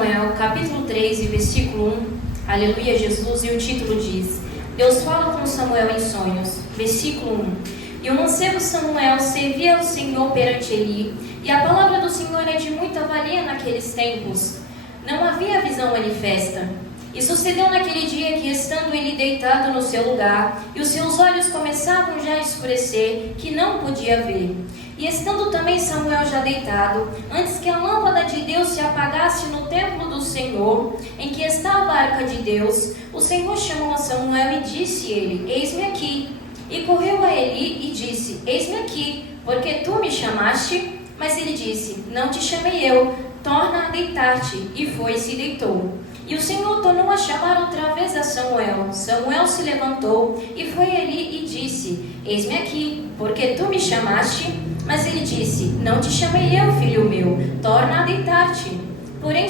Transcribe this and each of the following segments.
Samuel, capítulo 3, e versículo 1, aleluia Jesus, e o título diz: Deus fala com Samuel em sonhos. Versículo 1: E o mancebo Samuel servia ao Senhor perante Eli, e a palavra do Senhor é de muita valia naqueles tempos. Não havia visão manifesta. E sucedeu naquele dia que, estando ele deitado no seu lugar, e os seus olhos começavam já a escurecer, que não podia ver. E estando também Samuel já deitado, antes que a lâmpada de Deus se apagasse no templo do Senhor, em que estava a arca de Deus, o Senhor chamou a Samuel e disse-lhe: Eis-me aqui. E correu a Eli e disse: Eis-me aqui, porque tu me chamaste? Mas ele disse: Não te chamei eu, torna a deitar-te. E foi e se deitou. E o Senhor tornou a chamar outra vez a Samuel. Samuel se levantou e foi a Eli e disse: Eis-me aqui, porque tu me chamaste? Mas ele disse: Não te chamei eu, filho meu, torna a deitar-te. Porém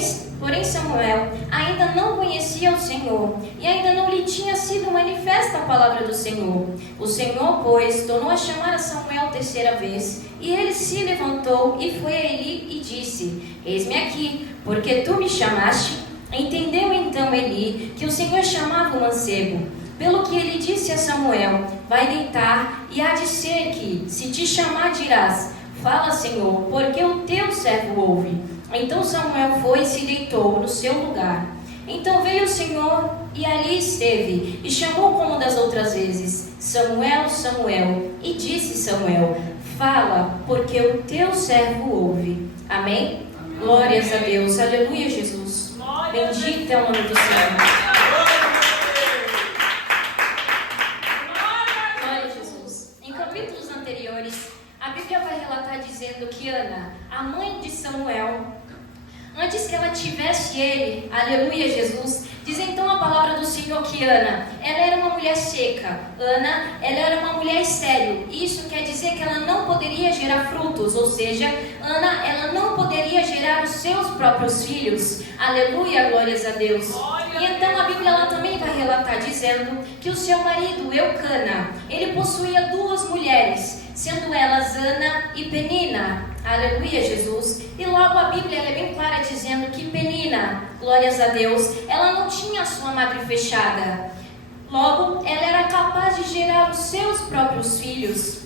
Samuel ainda não conhecia o Senhor, e ainda não lhe tinha sido manifesta a palavra do Senhor. O Senhor, pois, tornou a chamar a Samuel terceira vez, e ele se levantou e foi a Eli e disse: Eis-me aqui, porque tu me chamaste? Entendeu então Eli que o Senhor chamava o mancebo. Pelo que ele disse a Samuel: Vai deitar, e há de ser que, se te chamar, dirás: Fala, Senhor, porque o teu servo ouve. Então Samuel foi e se deitou no seu lugar. Então veio o Senhor e ali esteve, e chamou como das outras vezes: Samuel, Samuel. E disse Samuel: Fala, porque o teu servo ouve. Amém? Glórias a Deus. Aleluia, Jesus. Bendito é o nome do Senhor. Glória a Jesus. Em capítulos anteriores, a Bíblia vai relatar dizendo que Ana, a mãe de Samuel, antes que ela tivesse ele, aleluia Jesus, diz então a palavra do Senhor que Ana, ela era uma mulher seca. Ana, ela era uma mulher estéril. Isso quer dizer que ela não poderia gerar frutos, ou seja, Ana, ela não poderia gerar os seus próprios filhos. Aleluia, glórias a Deus. E então a Bíblia ela também vai relatar dizendo que o seu marido, Eucana, ele possuía duas mulheres, sendo elas Ana e Penina. Aleluia, Jesus. E logo a Bíblia ela é bem clara dizendo que Penina, glórias a Deus, ela não tinha sua madre fechada. Logo, ela era capaz de gerar os seus próprios filhos.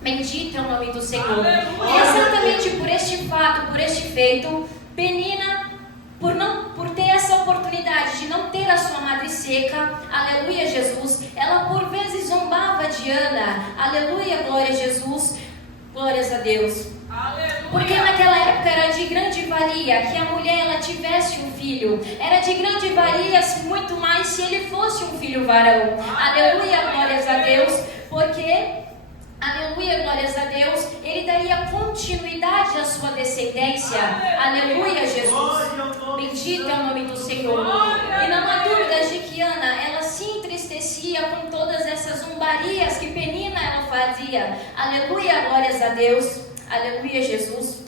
Bendito é o nome do Senhor. E exatamente por este fato, por este feito, Penina, por ter essa oportunidade de não ter a sua madre seca, aleluia, Jesus, ela por vezes zombava de Ana. Aleluia, glória a Jesus, glórias a Deus. Porque naquela época era de grande valia que a mulher ela tivesse um filho. Era de grande valia muito mais se ele fosse um filho varão. Aleluia, glórias a Deus. Porque, aleluia, glórias a Deus, ele daria continuidade à sua descendência. Aleluia, Jesus. Bendito é o nome do Senhor. E não há dúvida de que Ana, ela se entristecia com todas essas zombarias que Penina ela fazia. Aleluia, glórias a Deus. Aleluia, Jesus.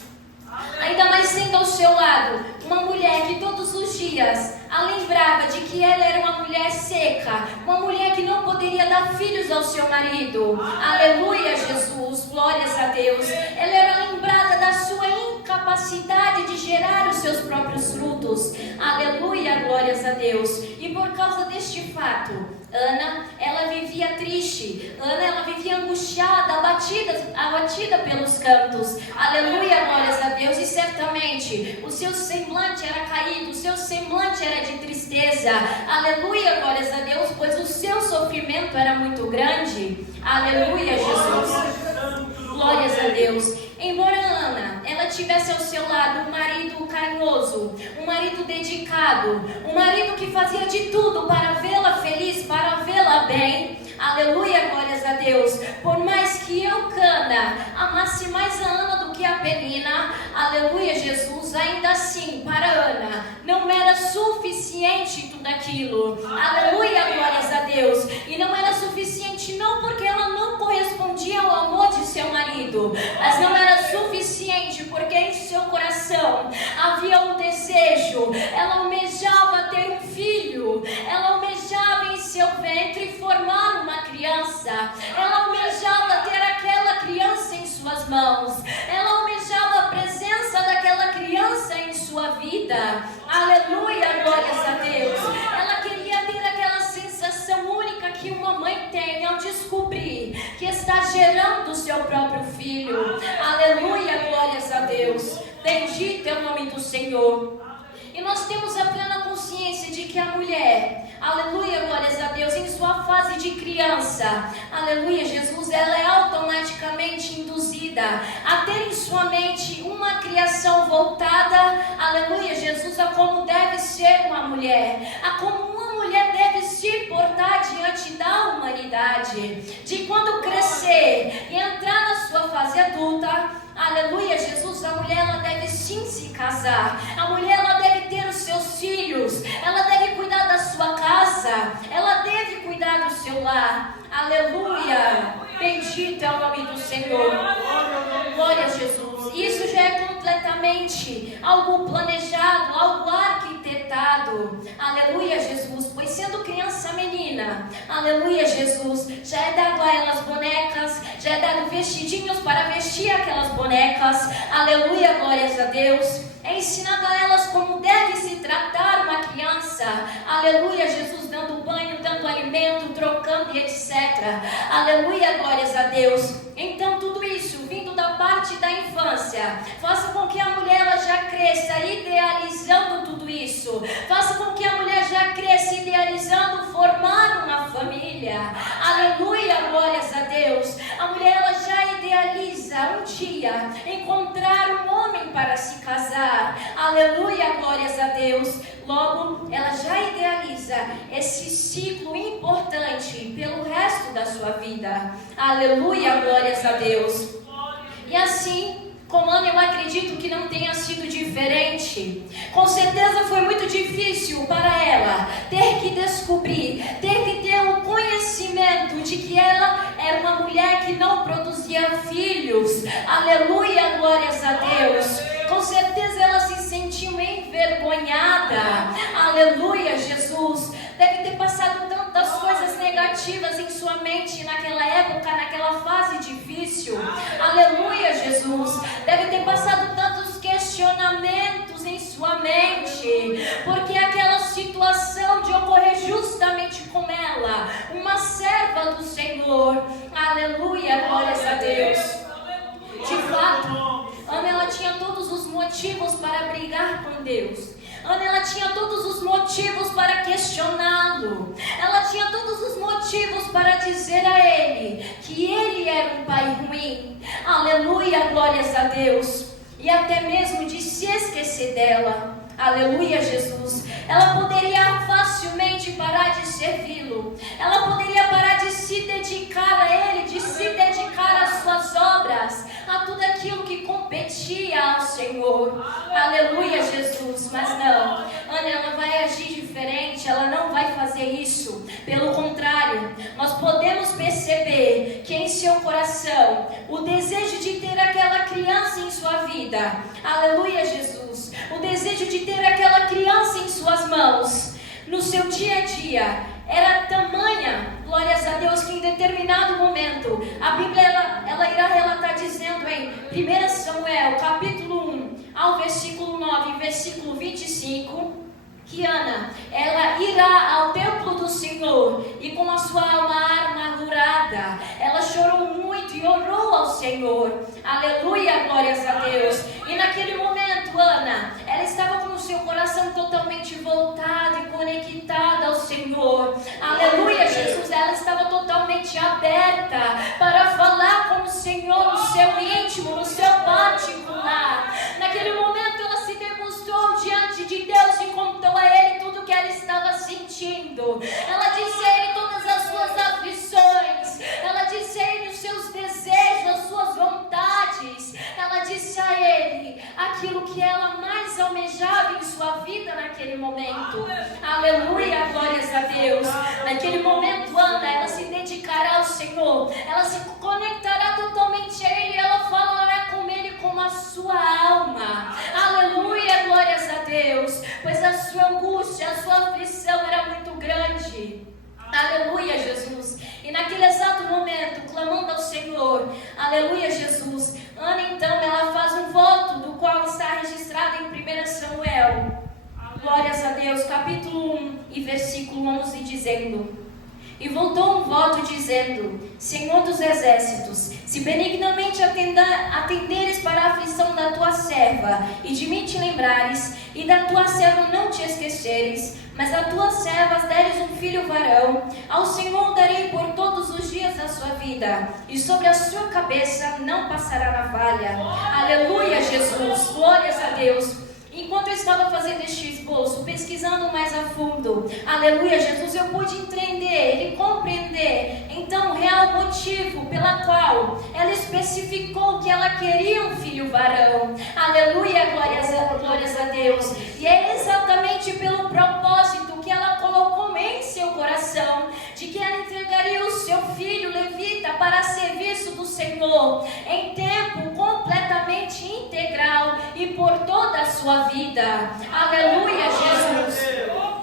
Ainda mais sendo ao seu lado uma mulher que todos os dias a lembrava de que ela era uma mulher seca, uma mulher que não poderia dar filhos ao seu marido. Aleluia, Jesus, glórias a Deus. Ela era lembrada da sua incapacidade de gerar os seus próprios frutos. Aleluia, glórias a Deus. E por causa deste fato, Ana, ela vivia triste. Ana, ela vivia angustiada, abatida pelos cantos. Aleluia, glórias a Deus. E certamente o seu semblante era caído, o seu semblante era de tristeza. Aleluia, glórias a Deus, pois o seu sofrimento era muito grande. Aleluia, Jesus. Glórias a Deus. Embora Ana, ela tivesse ao seu lado um marido carinhoso, um marido dedicado, um marido que fazia de tudo para vê-la feliz, para vê-la bem. Aleluia, glórias a Deus. Por mais que Eucana amasse mais a Ana do que a Penina, aleluia, Jesus, ainda assim, para Ana, não era suficiente tudo aquilo. Aleluia, glórias a Deus. E não era suficiente não porque ela não correspondia ao amor de seu marido, mas não era suficiente porque em seu coração havia um desejo. Ela almejava ter um filho, ela almejava em seu ventre formar uma criança, ela almejava ter aquela criança em suas mãos, ela almejava a presença daquela criança em sua vida. Aleluia. glórias a Deus. Ela queria ter aquela sensação única que uma mãe tem ao descobrir que está gerando o seu próprio filho. Aleluia, glórias a Deus. Bendito é o nome do Senhor. E nós temos a plena consciência de que a mulher, aleluia, glórias a Deus, em sua fase de criança, aleluia, Jesus, ela é automaticamente induzida a ter em sua mente uma criação voltada, aleluia, Jesus, a como deve ser uma mulher, a como uma mulher deve se portar diante da humanidade, de quando crescer e entrar na sua fase adulta. Aleluia, Jesus, a mulher ela deve sim se casar, a mulher ela deve ter os seus filhos, ela deve cuidar da sua casa, ela deve cuidar do seu lar. Aleluia, bendito é o nome do Senhor. Glória a Jesus. Isso já é completamente algo planejado, algo arquitetado. Aleluia, Jesus. Pois sendo criança menina, aleluia, Jesus, já é dado a elas bonecas, já é dado vestidinhos para vestir aquelas bonecas. Aleluia, glórias a Deus. É ensinado a elas como deve se tratar uma criança. Aleluia, Jesus, dando banho, dando alimento, trocando e etc. Aleluia, glórias a Deus. Então tudo isso, vindo da parte da infância, faça com que a mulher ela já cresça idealizando tudo isso. Faça com que a mulher já cresça idealizando formar uma família. Aleluia, glórias a Deus. A mulher ela já idealiza um dia encontrar um homem para se casar. Aleluia, glórias a Deus. Logo, ela já idealiza esse ciclo importante pelo resto da sua vida. Aleluia, glórias a Deus. E assim, com Ana, eu acredito que não tenha sido diferente. Com certeza foi muito difícil para ela ter que descobrir, ter que ter o conhecimento de que ela era uma mulher que não produzia filhos. Aleluia, glórias a Deus. Com certeza ela se sentiu envergonhada. Aleluia, Jesus. Deve ter passado tantas coisas negativas em sua mente naquela época, naquela fase difícil. Aleluia, Jesus. Deve ter passado tantos questionamentos em sua mente, porque aquela situação de ocorrer justamente com ela, uma serva do Senhor. Aleluia, glórias a Deus. De fato, Ana ela tinha todos os motivos para brigar com Deus. Ana ela tinha todos os motivos para questioná-lo. Ela tinha todos os motivos para dizer a ele que ele era um pai ruim. Aleluia, glórias a Deus. E até mesmo de se esquecer dela. Aleluia, Jesus. Ela poderia facilmente parar de servi-lo. Ela poderia parar de se dedicar a ele, de se dedicar às suas obras, a tudo aquilo que competia ao Senhor. Aleluia, Jesus. Mas não, Ana ela vai agir diferente. Ela não vai fazer isso. Pelo contrário, nós podemos perceber que em seu coração o desejo de ter aquela criança em sua vida. Aleluia, Jesus. O desejo de ter aquela criança em suas mãos, no seu dia a dia, era tamanha, glórias a Deus, que em determinado momento, a Bíblia ela irá relatar dizendo em 1 Samuel, capítulo 1, ao versículo 9, versículo 25, que Ana, ela irá ao templo do Senhor e com a sua alma amargurada, ela chorou muito e orou ao Senhor. Aleluia, glórias a Deus. E naquele momento, Ana, ela estava com o seu coração totalmente voltado e conectado ao Senhor. Aleluia, Jesus, ela estava totalmente aberta para falar com o Senhor no seu íntimo, no seu particular. Naquele momento, ela se demonstrou diante de Deus e contou a Ele tudo o que ela estava sentindo. Ela disse a Ele todas as suas aflições. Ela disse a Ele os seus desejos, as suas vontades. Ela disse a Ele aquilo que ela mais almejava em sua vida naquele momento. Aleluia, glórias a Deus. Naquele momento, Ana, ela se dedicará ao Senhor. Ela se conectará totalmente a Ele. Ela falará com Ele como a sua alma. Aleluia, glórias a Deus. Pois a sua angústia, a sua aflição era muito grande. Aleluia, Jesus. E naquele exato momento, clamando ao Senhor, aleluia, Jesus, Ana então, ela faz um voto, do qual está registrado em 1 Samuel. glórias a Deus, capítulo 1 e versículo 11, dizendo: E voltou um voto dizendo: Senhor dos exércitos, se benignamente atenderes para a aflição da tua serva, e de mim te lembrares, e da tua serva não te esqueceres, mas a tuas servas deres um filho varão, ao Senhor darei por todos os dias da sua vida, e sobre a sua cabeça não passará navalha. Aleluia, Jesus, glórias a Deus. Enquanto eu estava fazendo este esboço, pesquisando mais a fundo, aleluia, Jesus, eu pude entender e compreender, então, o real motivo pela qual ela especificou que ela queria um filho varão. Aleluia, glórias a Deus. E é exatamente pelo propósito que ela colocou em seu coração, de que ela entregaria o seu filho levita para serviço do Senhor, em tempo completamente integral e por toda a sua vida. Aleluia, Jesus.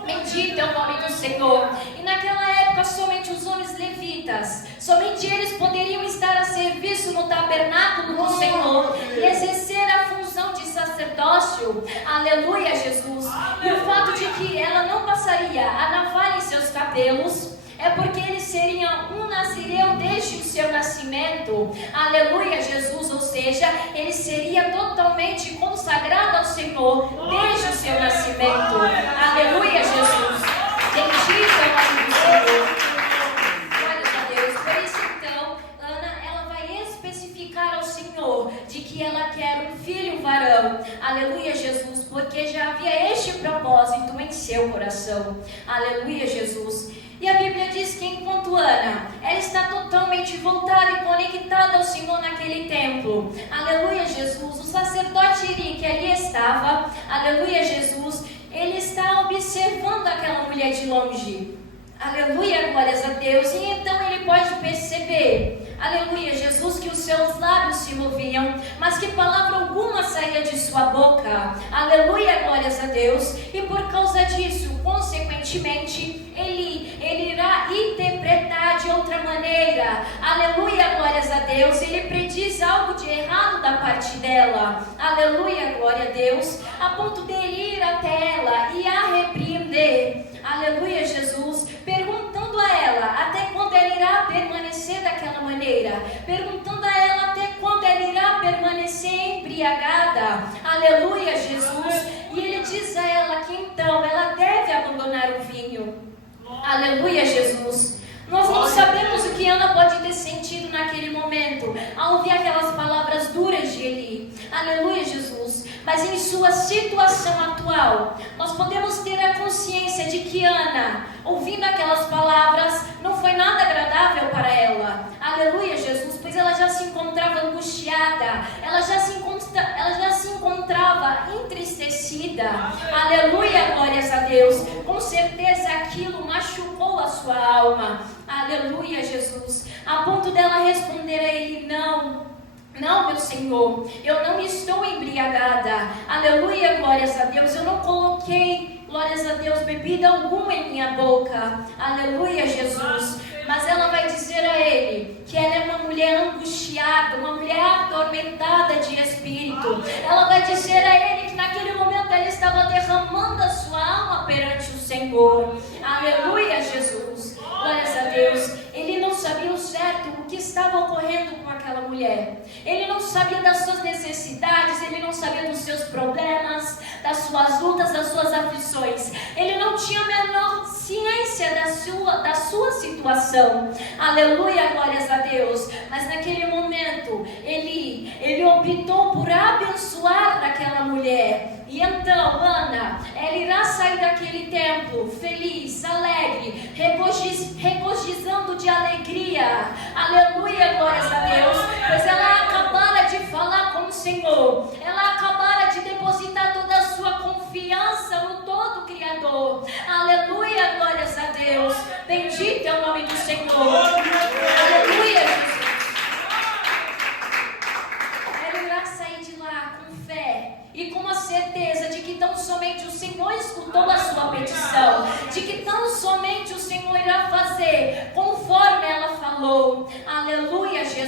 Bendito é o nome do Senhor. E naquela época somente os homens levitas, somente eles poderiam estar a serviço no tabernáculo do Senhor e exercer a função de sacerdócio. Aleluia, Jesus. E o fato de que ela não passaria a navalha em seus cabelos é porque eles seriam um nazireu desde o seu nascimento. Aleluia, Jesus. Ou seja, ele seria totalmente consagrado ao Senhor desde o seu nascimento. Aleluia, Jesus. Bendito é o nome do Senhor. Glórias a Deus. Por isso então, Ana, ela vai especificar ao Senhor de que ela quer um filho varão. Aleluia, Jesus. Porque já havia este propósito em seu coração. Aleluia, Jesus. E a Bíblia diz que enquanto Ana, ela está totalmente voltada e conectada ao Senhor naquele templo. Aleluia, Jesus. O sacerdote Eli, que ali estava, aleluia, Jesus, ele está observando aquela mulher de longe. Aleluia, glórias a Deus. E então ele pode perceber, aleluia, Jesus, que os seus lábios se moviam, mas que palavra alguma saía de sua boca. Aleluia, glórias a Deus. E por causa disso, consequentemente, ele irá interpretar de outra maneira. Aleluia, glórias a Deus. Ele prediz algo de errado da parte dela. Aleluia, glória a Deus. A ponto dele ir até ela e a repreender. Aleluia, Jesus. Perguntando a ela até quando ela irá permanecer daquela maneira. Perguntando a ela até quando ela irá permanecer embriagada. Aleluia, Jesus. E ele diz a ela que então ela deve abandonar o vinho. Aleluia, Jesus. Nós não sabemos o que Ana pode ter sentido naquele momento, ao ouvir aquelas palavras duras de Eli. Aleluia, Jesus. Mas em sua situação atual, nós podemos ter a consciência de que Ana, ouvindo aquelas palavras, não foi nada agradável para ela. Aleluia, Jesus. Pois ela já se encontrava angustiada, ela já se encontrava entristecida. Aleluia, glórias a Deus. Com certeza aquilo machucou a sua alma. Aleluia, Jesus. A ponto dela responder a ele: não, meu Senhor, eu não estou embriagada. Aleluia, glórias a Deus. Eu não coloquei, glórias a Deus, bebida alguma em minha boca. Aleluia, Jesus. Mas ela vai dizer a ele que ela é uma mulher angustiada, uma mulher atormentada de espírito. Ela vai dizer a ele que naquele momento ela estava derramando a sua alma perante o Senhor. Aleluia, Jesus. Glórias a Deus. Ele não sabia o certo o que estava ocorrendo com aquela mulher. Ele não sabia das suas necessidades, ele não sabia dos seus problemas, das suas lutas, das suas aflições. Ele não tinha a menor ciência da sua situação. Aleluia, glórias a Deus. Mas naquele momento, ele optou por abençoar aquela mulher. E então, Ana, ela irá sair daquele templo feliz, alegre, regozijando de alegria. Aleluia, glórias a Deus. Pois ela acabara de falar com o Senhor. Ela acabara de depositar toda a sua confiança no todo Criador. Aleluia, glórias a Deus. Bendito é o nome do Senhor. Aleluia, Jesus. Ela irá sair de lá com fé e com a certeza de que tão somente o Senhor escutou a sua petição, de que tão somente o Senhor irá fazer conforme ela falou. Aleluia, Jesus.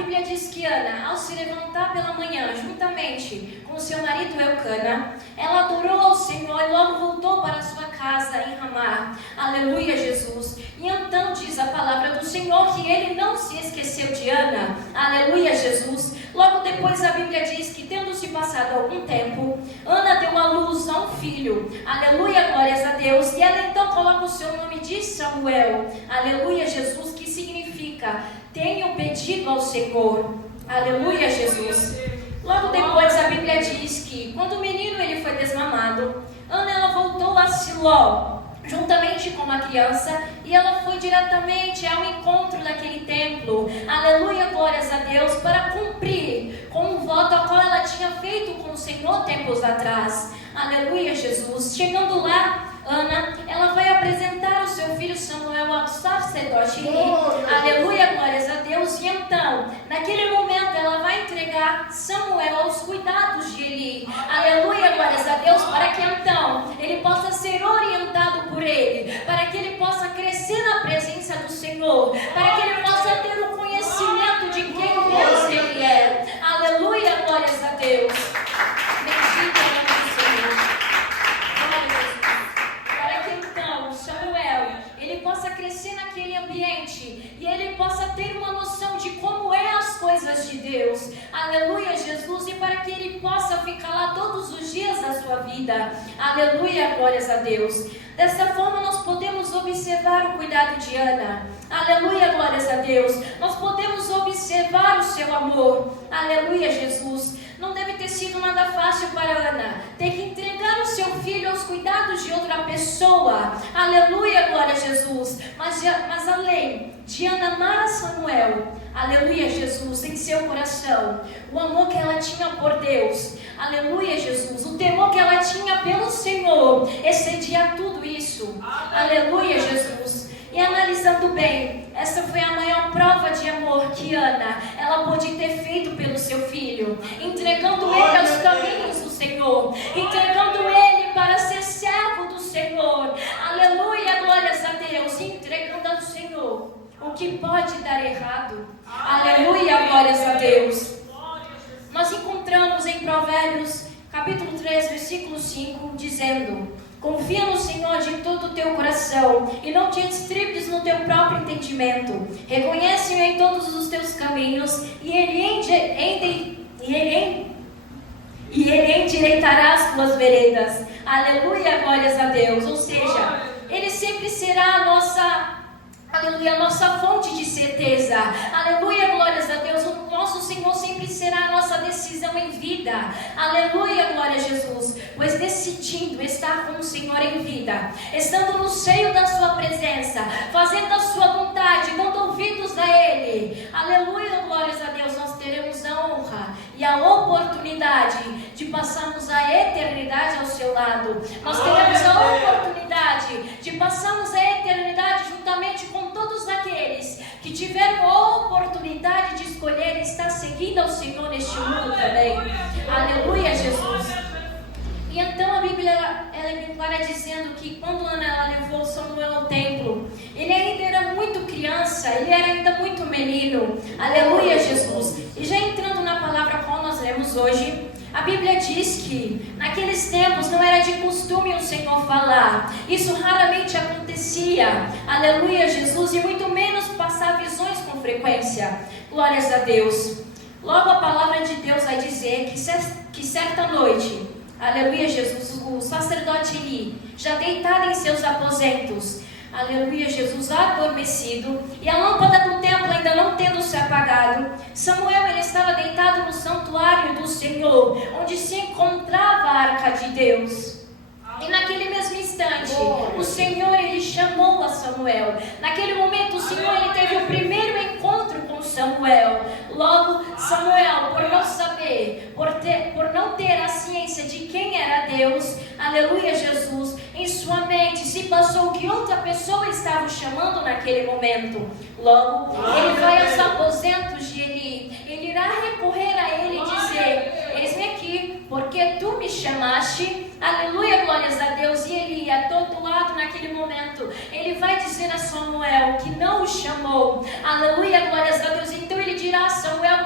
Bíblia diz que Ana, ao se levantar pela manhã, juntamente com seu marido Eucana, ela adorou ao Senhor e logo voltou para sua casa em Ramá. Aleluia, Jesus. E então diz a palavra do Senhor que ele não se esqueceu de Ana. Aleluia, Jesus. Logo depois a Bíblia diz que, tendo se passado algum tempo, Ana deu à luz a um filho. Aleluia, glórias a Deus. E ela então coloca o seu nome de Samuel. Aleluia, Jesus, que significa: tenho pedido ao Senhor. Aleluia, Jesus. Logo depois a Bíblia diz que, quando o menino ele foi desmamado, Ana ela voltou a Siló, juntamente com uma criança, e ela foi diretamente ao encontro daquele templo. Aleluia, glórias a Deus, para cumprir com um voto a qual ela tinha feito com o Senhor tempos atrás. Aleluia, Jesus. Chegando lá, Ana, ela vai apresentar o seu filho Samuel ao sacerdote Eli. Aleluia, glórias a Deus. E então, naquele momento, ela vai entregar Samuel aos cuidados de Eli. Aleluia, glórias a Deus, para que então ele possa ser orientado por ele, para que ele possa crescer na presença do Senhor, para que ele possa ter o conhecimento de quem Deus ele é. Aleluia, glórias a Deus. Bendito é o nome do Senhor. Ele possa crescer naquele ambiente e ele possa ter uma noção de como é as coisas de Deus. Aleluia, Jesus. E para que ele possa ficar lá todos os dias da sua vida. Aleluia, glórias a Deus. Dessa forma nós podemos observar o cuidado de Ana. Aleluia, glórias a Deus. Nós podemos observar o seu amor. Aleluia, Jesus. Não deve ter sido nada fácil para Ana ter que entregar o seu filho aos cuidados de outra pessoa. Aleluia, glória a Jesus. Mas além de Ana amar a Samuel, aleluia, Jesus, em seu coração, o amor que ela tinha por Deus, aleluia, Jesus, o temor que ela tinha pelo Senhor, excedia tudo isso. Aleluia, Jesus. E analisando bem, essa foi a maior prova de amor que Ana, ela pôde ter feito pelo seu filho, entregando ele aos caminhos do Senhor, entregando ele para ser servo do Senhor. Aleluia, glórias a Deus, entregando ao Senhor o que pode dar errado. Aleluia, glórias a Deus. Nós encontramos em Provérbios, capítulo 3, versículo 5, dizendo: confia no Senhor de todo o teu coração e não te estribes no teu próprio entendimento. Reconhece-o em todos os teus caminhos e ele endireitará as tuas veredas. Aleluia, glórias a Deus. Ou seja, ele sempre será a nossa fonte de certeza. Aleluia, glórias a Deus. O nosso Senhor sempre será a nossa decisão em vida. Aleluia, glória a Jesus. Pois decidindo estar com o Senhor em vida, estando no seio da sua presença, fazendo a sua vontade, dando ouvidos a Ele, aleluia, glórias a Deus, nós teremos a honra e a oportunidade de passarmos a eternidade ao seu lado. Nós teremos a oportunidade de passarmos a eternidade juntamente com todos aqueles que tiveram a oportunidade de escolher estar seguindo ao Senhor neste mundo também. Aleluia, Jesus. E então a Bíblia ela é bem clara dizendo que quando Ana ela levou Samuel ao templo, ele ainda era muito criança, ele era ainda muito menino. Aleluia, Jesus. E já entrando na palavra qual nós lemos hoje, a Bíblia diz que naqueles tempos não era de costume o Senhor falar. Isso raramente acontecia. Aleluia, Jesus. E muito menos passar visões com frequência. Glórias a Deus. Logo a palavra de Deus vai dizer que certa noite, aleluia, Jesus, o sacerdote Eli, já deitado em seus aposentos, aleluia, Jesus, adormecido, e a lâmpada do templo ainda não tendo se apagado, Samuel ele estava deitado no santuário do Senhor, onde se encontrava a arca de Deus. E naquele mesmo instante, o Senhor ele chamou a Samuel. Naquele momento, o Senhor ele teve o primeiro encontro com Samuel. Logo, Samuel, por não saber, por não ter a ciência de quem era Deus, aleluia, Jesus, em sua mente se passou que outra pessoa estava o chamando naquele momento. Logo, ele vai aos aposentos de Eli. Ele irá recorrer a ele e dizer: eis-me aqui, porque tu me chamaste. Aleluia, glórias a Deus. E Eli, a todo lado naquele momento, ele vai dizer a Samuel que não o chamou. Aleluia, glórias a Deus. Então ele dirá a Samuel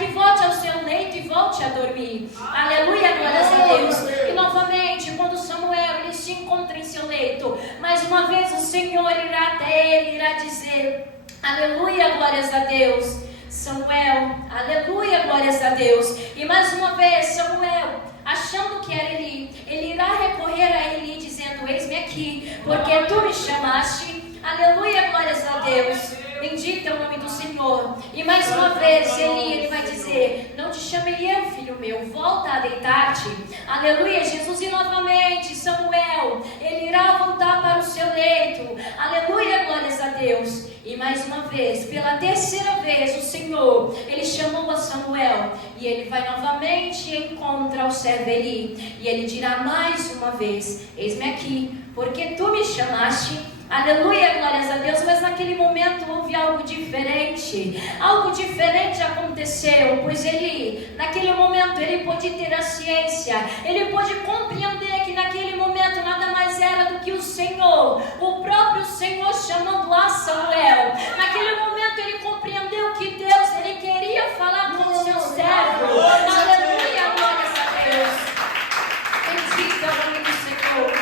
que volte ao seu leito e volte a dormir. Aleluia, glórias a Deus. E novamente, quando Samuel ele se encontra em seu leito, mais uma vez o Senhor irá até ele, irá dizer: aleluia, glórias a Deus. Samuel, aleluia, glórias a Deus. E mais uma vez Samuel, achando que era Eli, ele irá recorrer a Eli dizendo: eis-me aqui, porque tu me chamaste. Aleluia, glórias a Deus. Bendito é o nome do Senhor. E mais uma vez ele vai dizer: não te chamei eu, filho meu, volta a deitar-te. Aleluia, Jesus. E novamente Samuel, ele irá voltar para o seu leito. Aleluia, glórias a Deus. E mais uma vez, pela terceira vez, o Senhor, ele chamou a Samuel, e ele vai novamente e encontra o servo Eli, e ele dirá mais uma vez: eis-me aqui, porque tu me chamaste. Aleluia, glórias a Deus. Mas naquele momento houve algo diferente. Algo diferente aconteceu, pois ele, naquele momento, ele pôde ter a ciência, ele pôde compreender que naquele momento nada mais era do que o Senhor, o próprio Senhor chamando a Samuel. Naquele momento ele compreendeu que Deus, ele queria falar com o seu servo. Aleluia, glórias a Deus. Bendito é o nome do Senhor.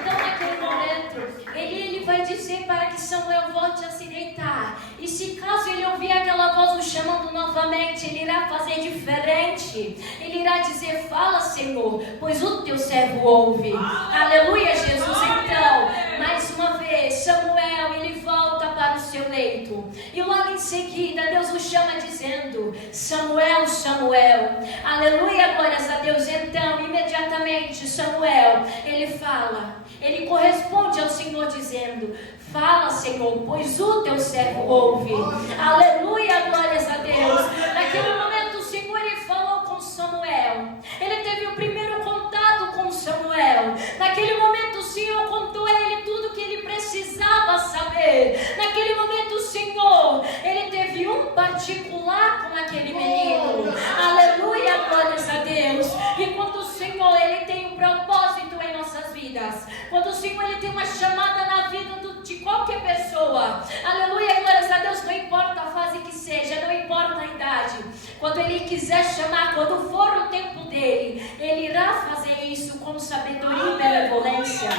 Então naquele momento ele vai dizer para que Samuel volte a se deitar. E se caso ele ouvir aquela voz o chamando novamente, ele irá fazer diferente. Ele irá dizer: fala, Senhor, pois o teu servo ouve. Aleluia, Jesus. Então, mais uma vez, Samuel, ele volta para o seu leito. E logo em seguida, Deus o chama dizendo: Samuel, Samuel. Aleluia, glórias a Deus. Então, imediatamente, Samuel, ele fala, ele corresponde ao Senhor dizendo: fala, Senhor, pois o teu servo ouve. Aleluia, glórias a Deus. Naquele momento o Senhor ele falou com Samuel. Ele teve o primeiro contato com Samuel. Naquele momento o Senhor contou a ele tudo que ele precisava saber. Naquele momento o Senhor, ele teve um particular com aquele menino. Aleluia, glórias a Deus. E quando o Senhor, ele tem um propósito em nossas vidas, quando o Senhor, ele tem uma chamada na vida de qualquer pessoa, aleluia, glórias a Deus, não importa a fase que seja, não importa a idade, quando ele quiser chamar, quando for o tempo dele, ele irá fazer isso com sabedoria e benevolência.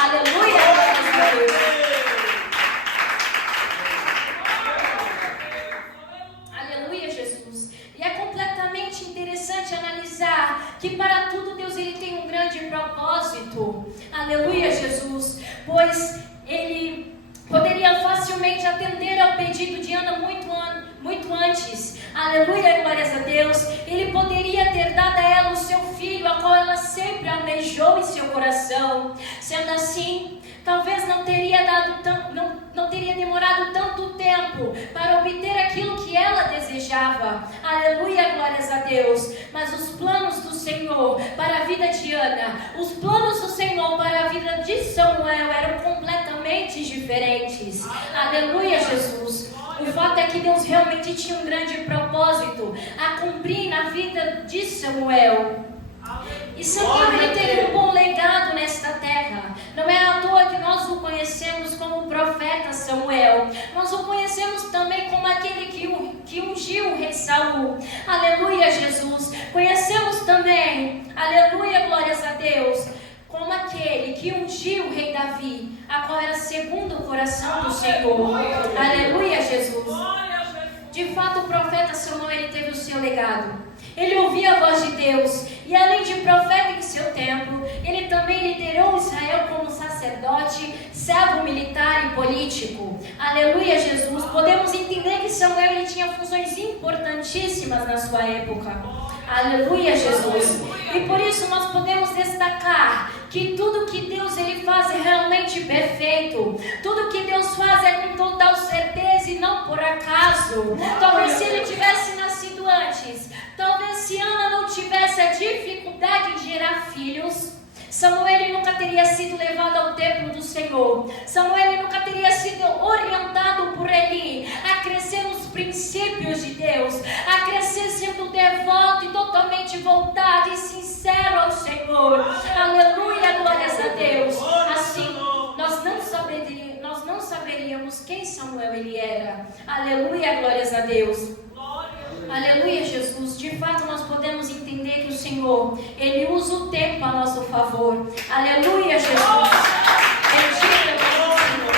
Aleluia, glórias a Deus. Aleluia, Jesus. E é completamente interessante analisar que para tudo Deus ele tem um grande propósito. Aleluia, Jesus. Pois ele poderia facilmente atender ao pedido de Ana muito antes. Aleluia, glórias a Deus. Ele poderia ter dado a ela o seu filho, a qual ela sempre almejou em seu coração. Sendo assim, talvez não teria demorado tanto tempo para obter aquilo que ela desejava. Aleluia, glórias a Deus. Mas os planos do Senhor para a vida de Ana, os planos do Senhor para a vida de Samuel eram completamente diferentes. Aleluia, Jesus. O fato é que Deus realmente tinha um grande propósito a cumprir na vida de Samuel. E Samuel ele teve um bom legado nesta terra. Não é à toa que nós o conhecemos como o profeta Samuel. Nós o conhecemos também como aquele que ungiu o rei Saul. Aleluia, Jesus. Conhecemos também, aleluia, glórias a Deus, como aquele que ungiu o rei Davi, a qual era segundo o coração do Senhor. Aleluia, Jesus. De fato, o profeta Samuel ele teve o seu legado. Ele ouvia a voz de Deus, e além de profeta em seu tempo, ele também liderou Israel como sacerdote, servo militar e político. Aleluia, Jesus. Podemos entender que Samuel ele tinha funções importantíssimas na sua época. Aleluia, Jesus. E por isso nós podemos destacar que tudo que Deus ele faz é realmente perfeito. Tudo que Deus faz é com total certeza e não por acaso. Talvez se ele tivesse nascido antes, talvez se Ana não tivesse a dificuldade de gerar filhos, Samuel nunca teria sido levado ao templo do Senhor. Samuel nunca teria sido orientado por Eli a crescer nos princípios de Deus, a crescer sendo devoto e totalmente voltado e sincero ao Senhor. Aleluia, glórias a Deus. Assim, nós não saberíamos quem Samuel ele era. Aleluia, glórias a Deus. Aleluia, Jesus. De fato, nós podemos entender que o Senhor, Ele usa o tempo a nosso favor. Aleluia, Jesus. Bendito é o Senhor.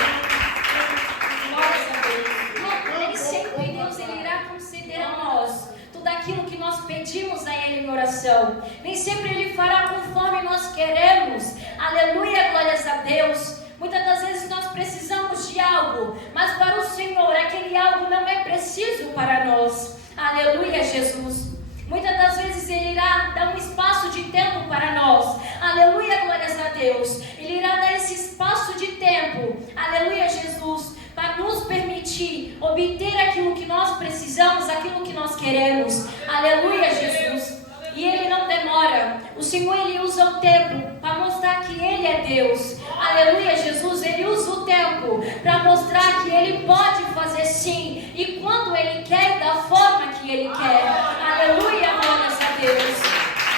Glórias a Deus. Nem sempre Deus Ele irá conceder a nós tudo aquilo que nós pedimos a Ele em oração. Nem sempre Ele fará conforme nós queremos. Aleluia, glórias a Deus. Muitas das vezes nós precisamos de algo, mas para o Senhor aquele algo não é preciso para nós. Aleluia, Jesus. Muitas das vezes Ele irá dar um espaço de tempo para nós. Aleluia, glórias a Deus. Ele irá dar esse espaço de tempo. Aleluia, Jesus. Para nos permitir obter aquilo que nós precisamos, aquilo que nós queremos. Aleluia, Jesus. E Ele não demora. O Senhor, Ele usa o tempo para mostrar que Ele é Deus. Aleluia, Jesus. Ele usa o tempo para mostrar que Ele pode fazer sim. E quando Ele quer, da forma que Ele quer. Aleluia, glórias a Deus.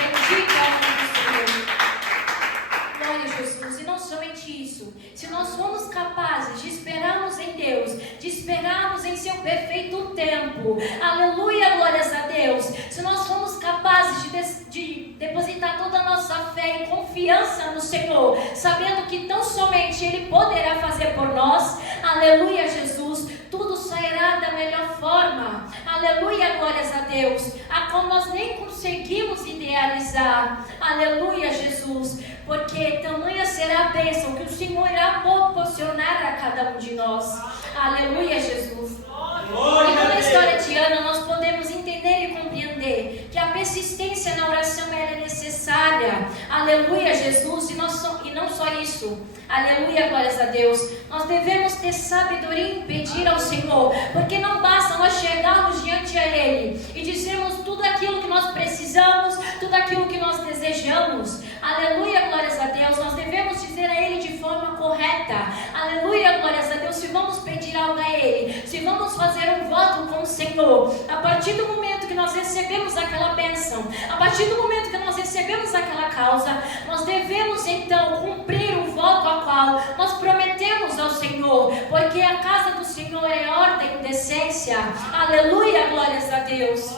Bendito é o nome do Senhor. Glória a Jesus. E não somente isso. Se nós formos capazes de esperarmos em Deus, de esperarmos em seu perfeito tempo. Aleluia, glórias a Deus. Se nós formos capazes de depositar toda a nossa fé e confiança no Senhor, sabendo que tão somente Ele poderá fazer por nós. Aleluia, Jesus. Tudo sairá da melhor forma. Aleluia, glórias a Deus. A qual nós nem conseguimos idealizar. Aleluia, Jesus. Porque tamanha será a bênção que o Senhor irá proporcionar a cada um de nós. Aleluia, Jesus. E na história de Ana, nós podemos entender e compreender que a persistência na oração é necessária. Aleluia, Jesus. E não só isso. Aleluia, glórias a Deus. Nós devemos ter sabedoria em pedir ao Senhor, porque não basta nós chegarmos diante a Ele e dizermos tudo aquilo que nós precisamos, tudo aquilo que nós desejamos. Aleluia, glórias a Deus. Nós devemos dizer a Ele de forma correta. Aleluia, glórias a Deus. Se vamos pedir algo a Ele, se vamos fazer um voto com o Senhor, a partir do momento que nós recebemos aquela bênção, a partir do momento que nós recebemos aquela causa, nós devemos então cumprir o voto a qual nós prometemos ao Senhor, porque a casa do Senhor é ordem e decência. Aleluia, glórias a Deus.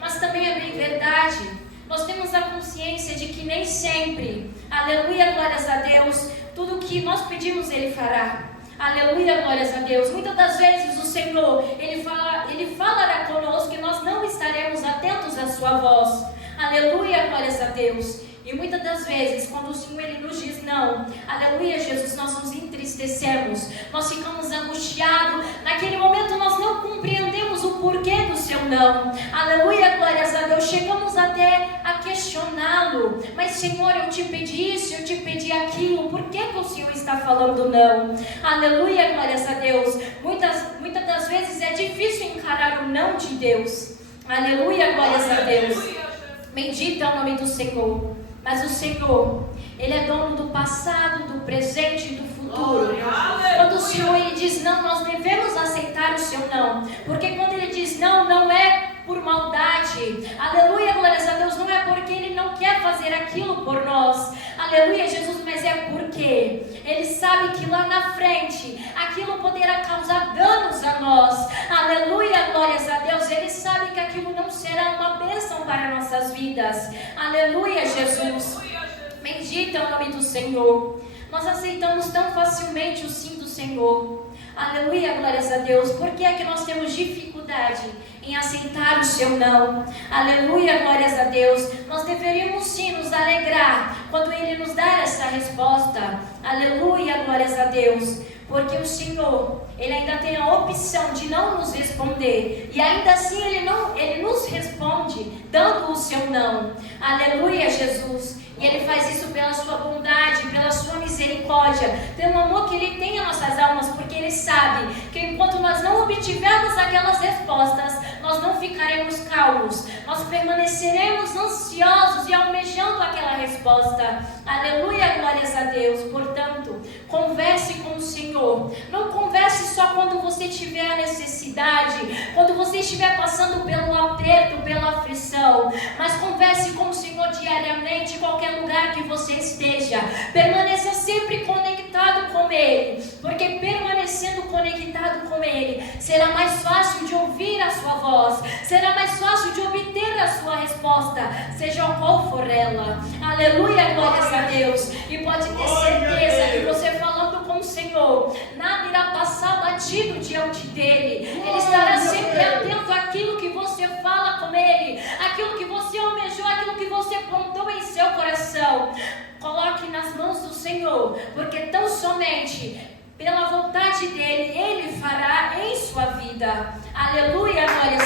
Mas também é bem verdade, nós temos a consciência de que nem sempre, aleluia, glórias a Deus, tudo o que nós pedimos Ele fará. Aleluia, glórias a Deus. Muitas das vezes o Senhor, Ele falará conosco e nós não estaremos atentos à sua voz. Aleluia, glórias a Deus. E muitas das vezes, quando o Senhor Ele nos diz não, aleluia, Jesus, nós nos entristecemos, nós ficamos angustiados. Naquele momento nós não compreendemos o porquê do seu não. Aleluia, glórias a Deus. Chegamos até a questioná-lo. Mas Senhor, eu te pedi isso, eu te pedi aquilo, por que o Senhor está falando não? Aleluia, glórias a Deus. Muitas das vezes é difícil encarar o não de Deus. Aleluia, glórias a Deus. Bendito é o nome do Senhor. Mas o Senhor, Ele é dono do passado, do presente e do futuro. Quando o Senhor Ele diz não, nós devemos aceitar o seu não. Porque quando Ele diz não, não é por maldade. Aleluia, glórias a Deus. Não é porque Ele não quer fazer aquilo por nós. Aleluia, Jesus, mas é porque Ele sabe que lá na frente aquilo poderá causar danos a nós. Aleluia, glórias a Deus. Ele sabe que aquilo não será uma bênção para nossas vidas. Aleluia, Jesus. Bendito é o nome do Senhor. Nós aceitamos tão facilmente o sim do Senhor. Aleluia, glórias a Deus. Por que é que nós temos dificuldade em aceitar o seu não? Aleluia, glórias a Deus. Nós deveríamos sim nos alegrar quando Ele nos dá essa resposta. Aleluia, glórias a Deus. Porque o Senhor, Ele ainda tem a opção de não nos responder. E ainda assim Ele nos responde dando o seu não. Aleluia, Jesus. E Ele faz isso pela sua bondade, pela sua misericórdia, pelo amor que Ele tem em nossas almas, porque Ele sabe que enquanto nós não obtivermos aquelas respostas, nós não ficaremos calmos, nós permaneceremos ansiosos e almejando aquela resposta. Aleluia, glórias a Deus. Portanto, converse com o Senhor. Não converse só quando você tiver a necessidade, quando você estiver passando pelo aperto, pela aflição, mas converse com o Senhor diariamente, em qualquer lugar que você esteja. Permaneça sempre conectado com Ele, porque permanecendo conectado com Ele será mais fácil de ouvir a sua voz. voz. Será mais fácil de obter a sua resposta, seja qual for ela. Aleluia, glórias a Deus. E pode ter certeza que você falando com o Senhor, nada irá passar batido diante dele. Ele estará sempre atento àquilo que você fala com ele, aquilo que você almejou, aquilo que você plantou em seu coração. Coloque nas mãos do Senhor, porque tão somente pela vontade dele, ele fará em sua vida. Aleluia, glória